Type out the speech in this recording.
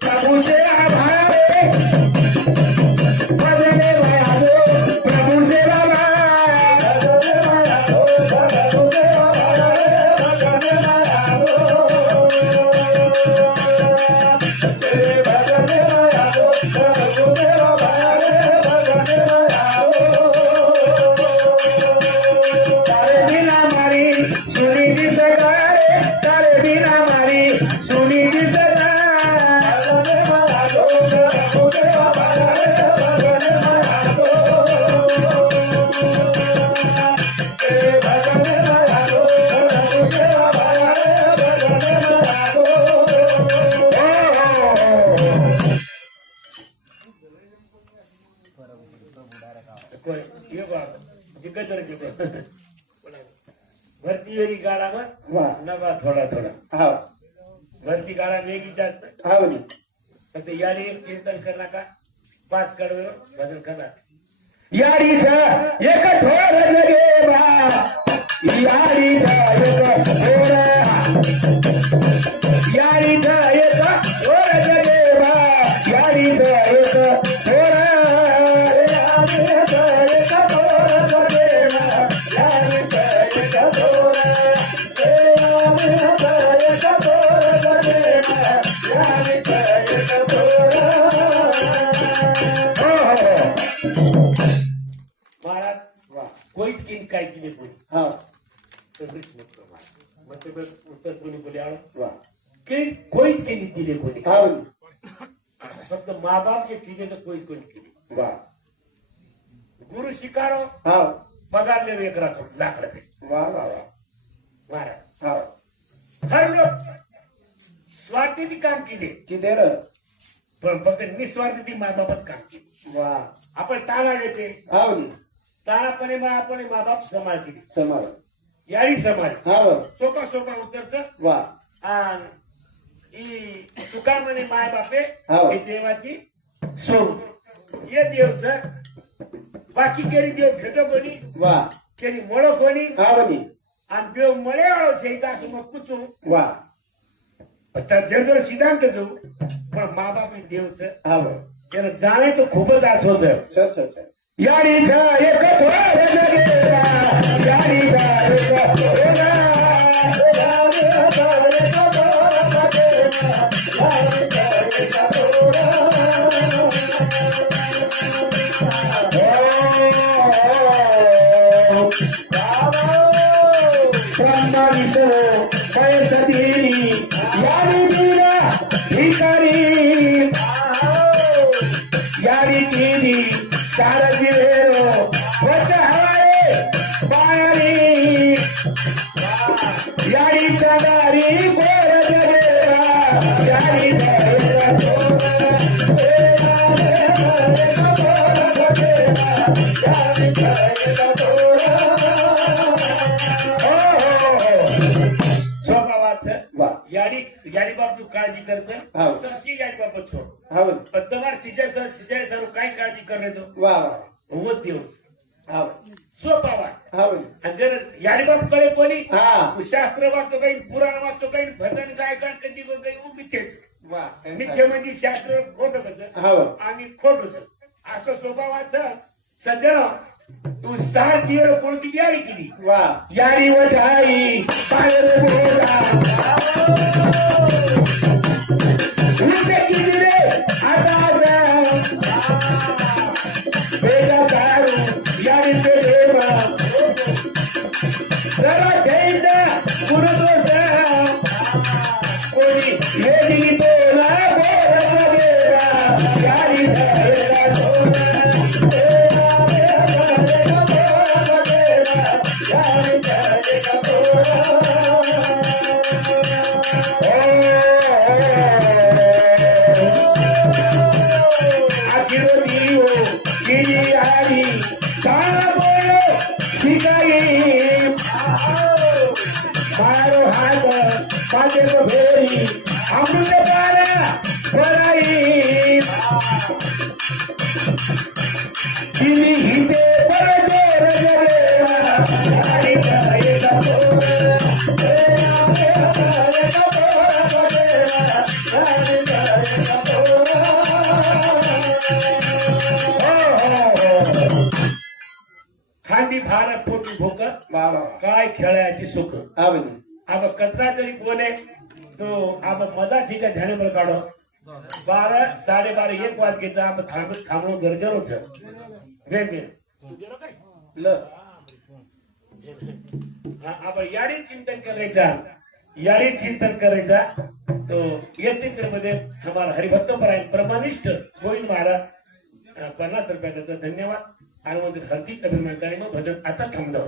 प्रभु से आभार भजने वालो प्रभु से भरती वेळी गाडा नका थोडा थोडा भरती गाडा वेगी जास्त फक्त यारी एक चिंतन कर नका 5 कडवे भजन करणार यारीचा एक थोर जगे बा यारीचा एक थोर यारीचा एक थोर जगे बा यारीचा एक थोर कोईच किन काय केले कोणी उत्तर कोणी बोले कोईच केली दिले कोणी फक्त माँ बाप के किए तो कोई कोणी केली गुरु शिकारो पगार ले 1 लाख रुपये महाराज हर लोग स्वार्थी काम केले पण फक्त निस्वार्थी माँ बापच काम केले आपण ताळा देते ताळापणे आपण माँ बाप समाल केली यारी समाल सोपा सोपा उतरच तुका म्हणे माय बापे हे देवाची सोड ये देवच बाकी केली देव भेटो कोणी त्यांनी मळो कोणी आणि देव मळे आळो छेचा असं मग कुचू जर सिद्धांत जाऊ पण माँ बाप देवच त्याला जाणे तर खूपच आठवत यारीचा एक थोर जगेला यारीचा एक यारी की चार दिवेरो हवारे पायरी यारी चदारी गोर जगेरा यारी यारी बाप तू काळजी करत तशी यारी बाप छोड पण तुम्हाला सिजय सर काय काळजी करण्याचं होत देव सोपावा जर यारी बाप कडे कोणी शास्त्र वाचतो काही पुराण वाचतो काही भजन गायकान कधी काही मिथ्येच मिथ्य म्हणजे शास्त्र खोट कसं आणि खोट असं स्वभावाचं सध्या तू 6 जीवन कोणती यारी केली यारी वजाई काय खेळायची सुख अब कचरा जरी बोले तो अब मजा ठीका ध्यान काढो 12 12:30 1 वाजता आपण थांबणं गरजेचं होतं आपण याडी चिंतन करायचा तो या चिंतनेमध्ये हमारा हरिभक्त परायण परमानिष्ठ गोविंद महाराज 50 रुपये धन्यवाद आणि हल्दी अभिमान मग भजन आता थांबलो